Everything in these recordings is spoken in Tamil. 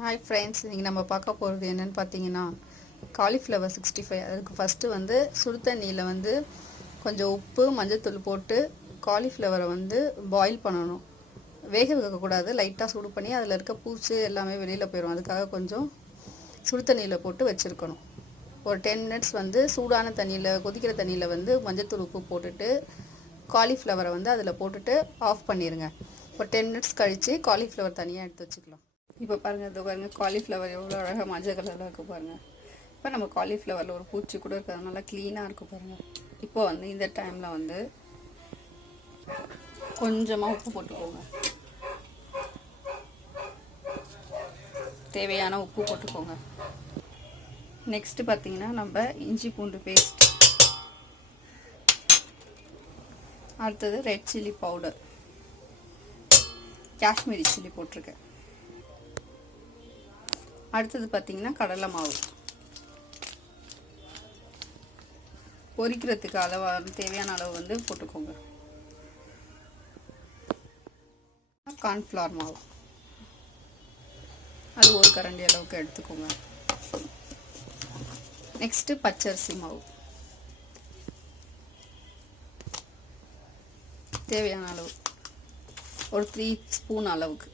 ஹாய் ஃப்ரெண்ட்ஸ், இன்றைக்கி நம்ம பார்க்க போகிறது என்னென்னு பார்த்தீங்கன்னா காலிஃப்ளவர் 65. அதுக்கு ஃபஸ்ட்டு வந்து சுடு தண்ணியில் வந்து கொஞ்சம் உப்பு மஞ்சள்தூள் போட்டு காலிஃப்ளவரை வந்து பாயில் பண்ணணும். வேக வைக்கக்கூடாது, லைட்டாக சூடு பண்ணி அதில் இருக்க பூச்சி எல்லாமே வெளியில் போயிடும். அதுக்காக கொஞ்சம் சுடு தண்ணியில் போட்டு வச்சுருக்கணும். ஒரு 10 மினிட்ஸ் வந்து சூடான தண்ணியில் கொதிக்கிற தண்ணியில் வந்து மஞ்சள்தூள் உப்பு போட்டுட்டு காலிஃப்ளவரை வந்து அதில் போட்டுட்டு ஆஃப் பண்ணிடுங்க. ஒரு 10 மினிட்ஸ் கழித்து காலிஃப்ளவர் தனியாக எடுத்து வச்சுக்கலாம். இப்போ பாருங்கள், இது பாருங்கள், காலிஃப்ளவர் எவ்வளோ அழகாக மஞ்சள் கலரில் இருக்குது பாருங்கள். இப்போ நம்ம காலிஃப்ளவரில் ஒரு பூச்சி கூட இருக்கிறது நல்லா க்ளீனாக இருக்குது பாருங்கள். இப்போ வந்து இந்த டைமில் வந்து கொஞ்சமாக உப்பு போட்டுக்கோங்க, தேவையான உப்பு போட்டுக்கோங்க. நெக்ஸ்ட்டு பார்த்தீங்கன்னா நம்ம இஞ்சி பூண்டு பேஸ்ட், அடுத்தது red chilli powder, Kashmiri chilli போட்டிருக்கேன். அடுத்தது பார்த்திங்கன்னா கடலை மாவு, பொரிக்கிறதுக்கு அளவாக தேவையான அளவு வந்து போட்டுக்கோங்க. கார்ன்ஃப்ளவர் மாவு அது ஒரு கரண்டி அளவுக்கு எடுத்துக்கோங்க. நெக்ஸ்ட்டு பச்சரிசி மாவு தேவையான அளவு, ஒரு 3 ஸ்பூன் அளவுக்கு.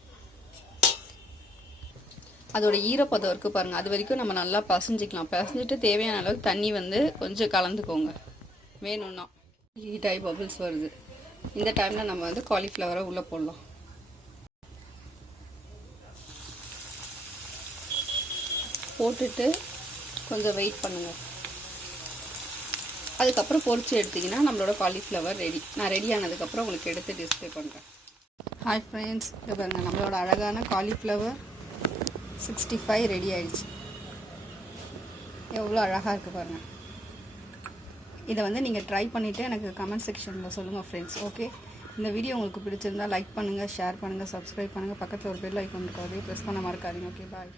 அதோட ஈரப்பதம் இருக்குது பாருங்கள், அது வரைக்கும் நம்ம நல்லா பசைஞ்சிக்கலாம். பசைஞ்சிட்டு தேவையான அளவுக்கு தண்ணி வந்து கொஞ்சம் கலந்துக்கோங்க. வேணும்னா ஹீட் ஆகி பபிள்ஸ் வருது, இந்த டைமில் நம்ம வந்து காலிஃப்ளவரை உள்ளே போடலாம். போட்டுட்டு கொஞ்சம் வெயிட் பண்ணுங்கள். அதுக்கப்புறம் பொரிச்சு எடுத்திங்கன்னா நம்மளோட காலிஃப்ளவர் ரெடி. நான் ரெடி ஆனதுக்கப்புறம் உங்களுக்கு எடுத்து டிஸ்ப்ளே பண்ணுறேன். ஹாய் ஃப்ரெண்ட்ஸ், இது பாருங்கள், நம்மளோட அழகான காலிஃப்ளவர் 65 ரெடி ஆயிடுச்சு. எவ்வளோ அழகாக இருக்குது பாருங்கள். இதை வந்து நீங்கள் ட்ரை பண்ணிவிட்டு எனக்கு கமெண்ட் செக்ஷனில் சொல்லுங்கள் ஃப்ரெண்ட்ஸ். ஓகே, இந்த வீடியோ உங்களுக்கு பிடிச்சிருந்தால் லைக் பண்ணுங்கள், ஷேர் பண்ணுங்கள், சப்ஸ்கிரைப் பண்ணுங்கள். பக்கத்தில் ஒரு பெல் ஐக்கான் இருக்கும், அதையும் ப்ரெஸ் பண்ண மறக்காதீங்க. ஓகே, பாய்.